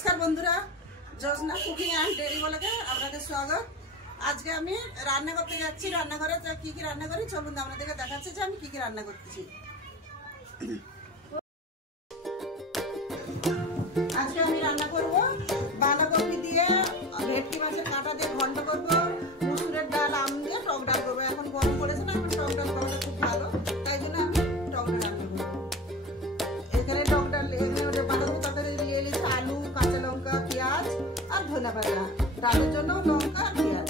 नमस्कार बंधुरा जोजना कुकिंग एंड डेरी ब्लगे आपनादेर स्वागत। आज के आमी रान्ना करते जाচ্ছি। रान्नाघरे की रान्ना करी चलुन आपनादेरके देखाচ্ছি যে আমি কি রান্না করতেছি। আজকে আমি রান্না করব বাঁধাকপি দিয়ে ভেটকি মাছের কাঁটা দিয়ে ঘন্ট করব, মুসুরের ডাল আম দিয়ে টক ডাল করব। এখন গরম পড়েছে না, এখন টক ডাল খাওয়াটা খুব ভালো, তাই জন্য আমি টক ডাল রান্না করব। এখানে টক ডাল এখানে বাঁধাকপি তরকারি দিয়ে নিয়েছি আলু, কাঁচা লঙ্কা, পেঁয়াজ আর ধনে পাতা। ডালের জন্য লঙ্কা আর পেঁয়াজ।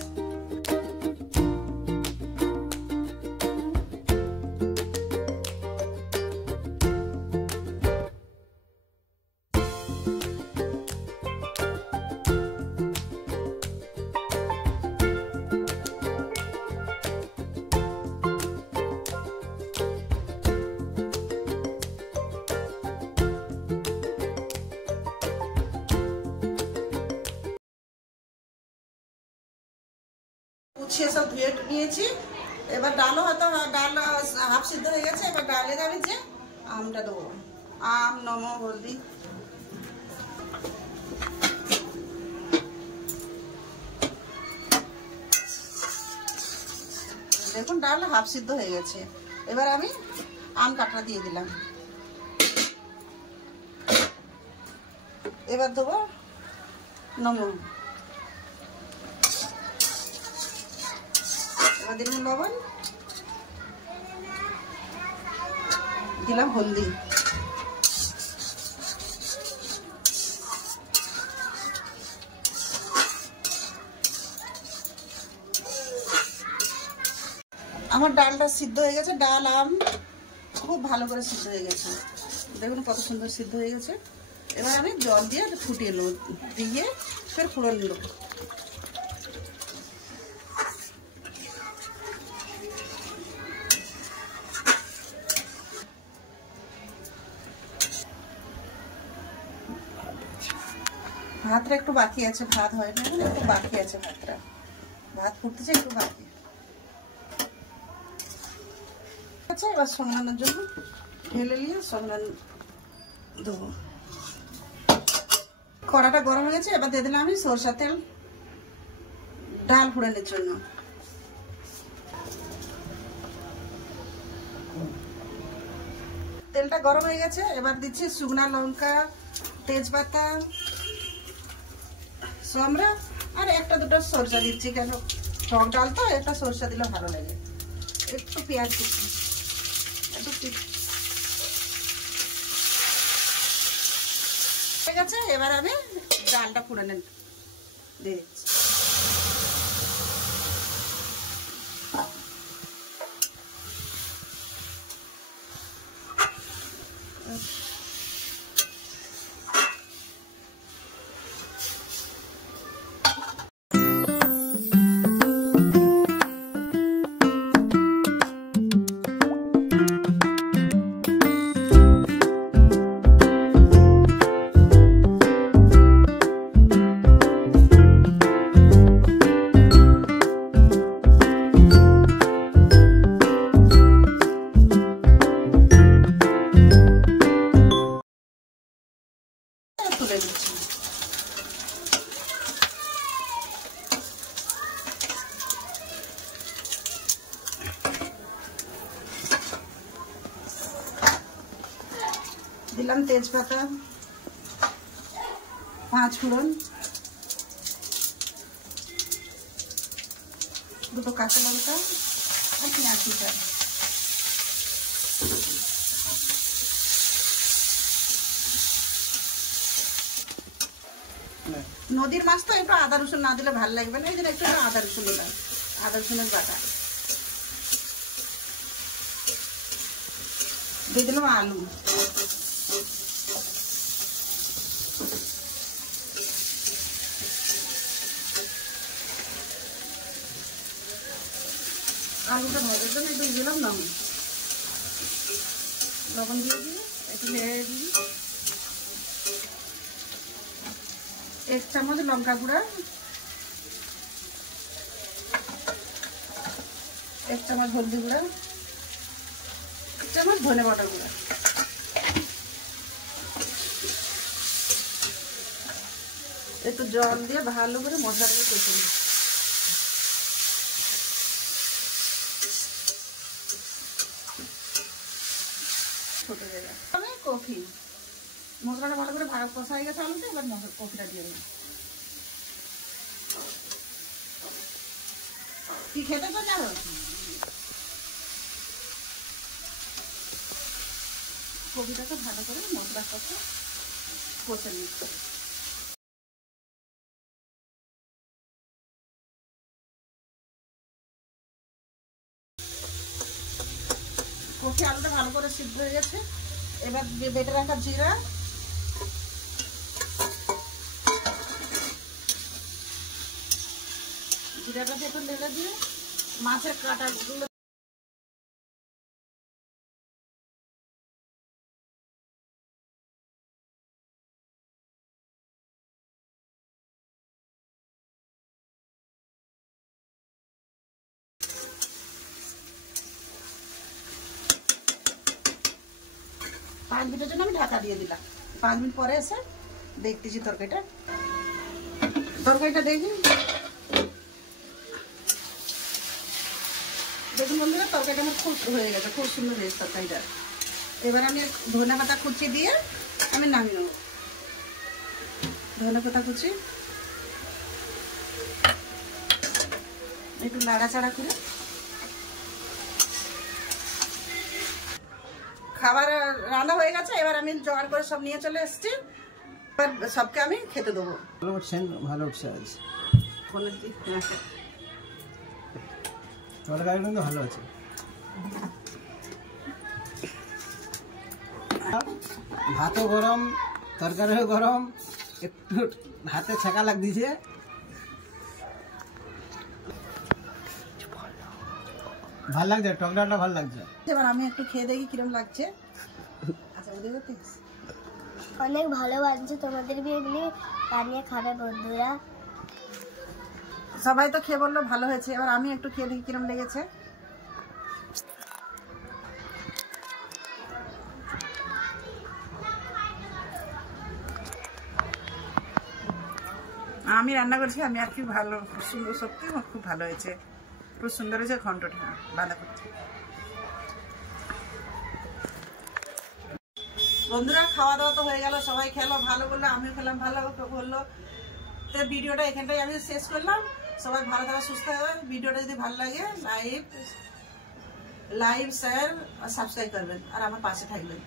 উচ্ছে সব ধুয়ে নিয়েছি। এবার ডালও হয়তো ডাল হাফ সিদ্ধ হয়ে গেছে। এবার ডালে যাবে যে আমটা দেবো, আম, নমক, হলদি। দেখুন ডাল হাফ সিদ্ধ হয়ে গেছে। এবার আমি আম কাটা দিয়ে দিলাম। এবার দেবো নমক, দিলাম লবণ, দিলাম হলদি। আমার ডালটা সিদ্ধ হয়ে গেছে। ডাল আম খুব ভালো করে সিদ্ধ হয়ে গেছে। দেখুন কত সুন্দর সিদ্ধ হয়ে গেছে। এবার আমি জল দিয়ে ফুটিয়ে নেব, দিয়ে ফের ফোড়ন নেব। ভাতটা একটু বাকি আছে, ভাত হয় না, একটু বাকি আছে ভাতটা। ভাত ফুটতেছে একটু বাকি আচ্ছা। এবার সংলানোর জন্য ঢেলে নিয়ে সংলান দেবো। কড়াটা গরম হয়ে গেছে। এবার দিয়ে দিলাম আমি সরষের তেল ডাল ফোড়নের জন্য। তেলটা গরম হয়ে গেছে। এবার দিচ্ছি শুকনা লঙ্কা, তেজপাতা, আমরা আর একটা দুটো সরষা দিচ্ছি, কেন টক ডাল তো একটা সরষা দিলে ভালো লাগে। একটু পেঁয়াজ দিচ্ছি, একটু ঠিক আছে। এবার আমি ডালটা ফোড়নে দিয়ে দিচ্ছি। দিলাম তেজপাতা, 5 ফোড়ন, দুটো কাঁচা লঙ্কা আর পেঁয়াজ দিলাম। নদীর মাছ তো একটু আদা রসুন না দিলে ভালো লাগবে না, এই জন্য একটু আদা রসুন দিলাম, আদা রসুনের বাটা। দিয়ে দিলাম আলু, আলুটা ভাজার জন্য একটু দিলাম লবণ, লবণ দিয়ে দিয়ে একটু নেড়ে দিই। 1 চামচ লঙ্কা গুঁড়া, 1 চামচ হলদি গুঁড়া, 1 চামচ ধনে পাতা গুঁড়া। একটু জল দিয়ে ভালো করে মশলাটাকে কষে নিই। ছোট জায়গা কফি মশলাটা ভালো করে কষা হয়ে গেছে আলুতে, এবার কফিটা দিয়ে দিই। কি খেতে তো যাবো কফিটাকে ভালো করে মশলার সাথে কষে নিচ্ছি। কফি আলুটা ভালো করে সিদ্ধ হয়ে গেছে, এবার বেটে রাখা জিরা, জিরাটাকে একটু ঢেলে দিয়ে মাছের কাঁটাগুলো পাঁচ মিনিটের জন্য আমি ঢাকা দিয়ে দিলাম। 5 মিনিট পরে এসে দেখতেছি তরকারিটা দেখি। দেখুন বন্ধুরা, তরকারিটা আমার খুব হয়ে গেছে, খুব সুন্দর হয়েছে তরকারিটা। এবার আমি ধনে পাতা কুচি দিয়ে আমি নামিয়ে নেব। ধনে পাতা কুচি একটু নাড়াচাড়া করে খাবার রান্না হয়ে গেছে। এবার আমি জোগাড় করে সব নিয়ে চলে এসেছি, এবার সবকে আমি খেতে দেবো। ভালো উঠছে আজ তরকারি কিন্তু ভালো আছে। ভাতও গরম, তরকারিও গরম, একটু হাতে ছেঁকা লাগ দিছে। ভাল লাগছে, টকডালটা ভাল লাগছে। এবার আমি একটু খেয়ে দেখি কিরম লাগছে। আচ্ছা অনেক ভালো লাগছে। তোমাদের এগুলি বানিয়ে খাবে বন্ধুরা। সবাই তো খেয়ে বললো ভালো হয়েছে, এবার আমি একটু খেয়ে দেখি কিরম লেগেছে। আমি রান্না করছি, আমি আর কি ভালো, সুন্দর, সত্যি খুব ভালো হয়েছে, খুব সুন্দর হয়েছে ঘন্টটা বাঁধাকপি। বন্ধুরা খাওয়া দাওয়া তো হয়ে গেল, সবাই খেলো, ভালো বললো, আমিও খেলাম, ভালো বললো। তো ভিডিওটা এখানটাই আমি শেষ করলাম। সবাই ভালো থাকা, সুস্থ হবে। ভিডিওটা যদি ভালো লাগে লাইক, শেয়ার আর সাবস্ক্রাইব করবেন আর আমার পাশে থাকবেন।